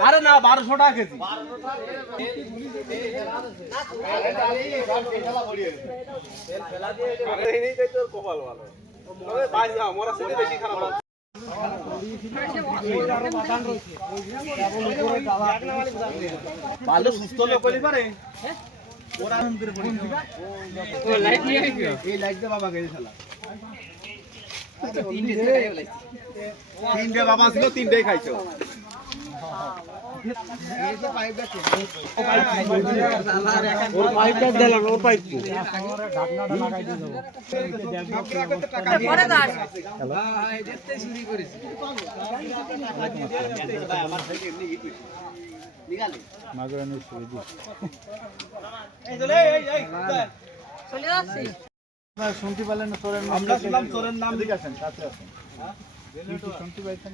আরে না 1200 টাকা কেজি। ভালো সুস্থ লোক হইলে পারে ওরা মন্দিরে পড়ে ও লাইট নিয়ে আইছো এই লাইট দে বাবা গেছে শালা তিনটে বাবা ছিল তিনটেই খাইছো এই যে পাইপ আছে ওর পাইপটা দিলাম ওর পাইপ ঢাকনাটা লাগাই দিয়ে দেব পরে দাস হ্যাঁ এই দেখতে চুরি করেছি আমার থেকে এমনি ই কইছি নিগালে মাগরানি শুয়ে দি এই চলে এই চলে আসছি না শুনতে পারলেন না চোরের নাম আমরা শুনলাম চোরের নাম ঠিক আছেন কাছে আছেন হ্যাঁ শুনতে পাইছেন